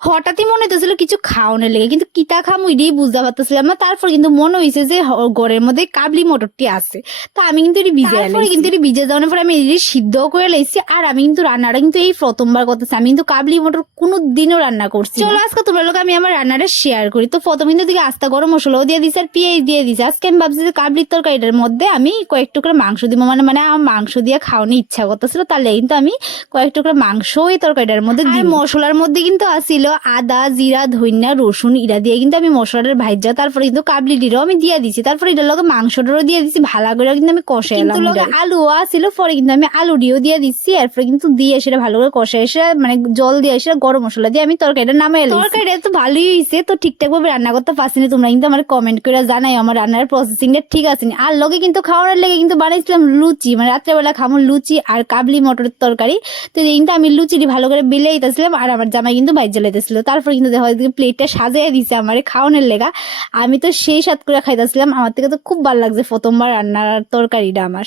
হঠাৎই মনে হইতেছিল কিছু খাওয়ানোর লেগে, কিন্তু কিতা খামু এটাই বুঝতে পারতেছিলাম না। তারপর কিন্তু মনে হয়েছে যে ঘরের মধ্যে কাবলি মটরটি আছে, তো আমি কিন্তু এটি ভিজে যাওয়ার পরে আমি এটি সিদ্ধ করে লাইছি। আর আমি কিন্তু রান্নাটা কিন্তু এই প্রথমবার করতেছি, আমি কিন্তু কাবলি মটর কোনো দিনও রান্না করছি। চলো আজকে তোমরা লোক আমি আমার রান্নাটা শেয়ার করি। তো প্রথম কিন্তু দিকে আস্তা গরম মশলাও দিয়ে দিছি আর পেঁয়াজ দিয়ে দিছি। আজকে আমি ভাবছি যে কাবলির তরকারিটার মধ্যে আমি কয়েক টুকরা মাংস দিব, মানে আমার মাংস দিয়ে খাওয়ানোর ইচ্ছা করতেছিল, তাহলে কিন্তু আমি কয়েক টুকরা মাংস এই তরকারিটার মধ্যে দিই। মশলার মধ্যে কিন্তু আসিল আদা, জিরা, ধনিয়া, রসুন, ইরা দিয়ে কিন্তু আমি মশলাটার ভাইজা তারপরে কিন্তু কাবলিটিরও আমি দিয়ে দিছি। তারপরে এটার লগে মাংসটারও দিয়ে দিছি, ভালো করে কিন্তু আমি কষে এলাম। লগে আলুও আসিল, পরে কিন্তু আমি আলু দিয়েও দিয়ে দিচ্ছি। এরপরে কিন্তু দিয়ে সেটা ভালো করে কষে এসে মানে জল দিয়ে এসে গরম মশলা দিয়ে আমি তরকারিটা নামাই এলাম। তরকারিটা তো ভালোই হয়েছে, তো ঠিকঠাক ভাবে রান্না করতে পারছি না। তোমরা কিন্তু আমার কমেন্ট করে জানাই আমার রান্নার প্রসেসিংটা ঠিক আছে না। আর লগে কিন্তু খাওয়ানোর লেগে কিন্তু বানাইছিলাম লুচি, মানে রাত্রেবেলা খামো লুচি আর কাবলি মটরের তরকারি। তো কিন্তু আমি লুচিটি ভালো করে বেলে দিতেছিলাম আর আমার জামাই কিন্তু বাইর জ্বালাইতেছিল। তারপর কিন্তু দেখা যায় প্লেটটা সাজিয়ে দিছে আমার খাওয়ানোর লেগা। আমি তো সেই স্বাদ করে খাইতেছিলাম, আমার থেকে তো খুব ভালো লাগছে প্রথমবার রান্নার তরকারিটা আমার।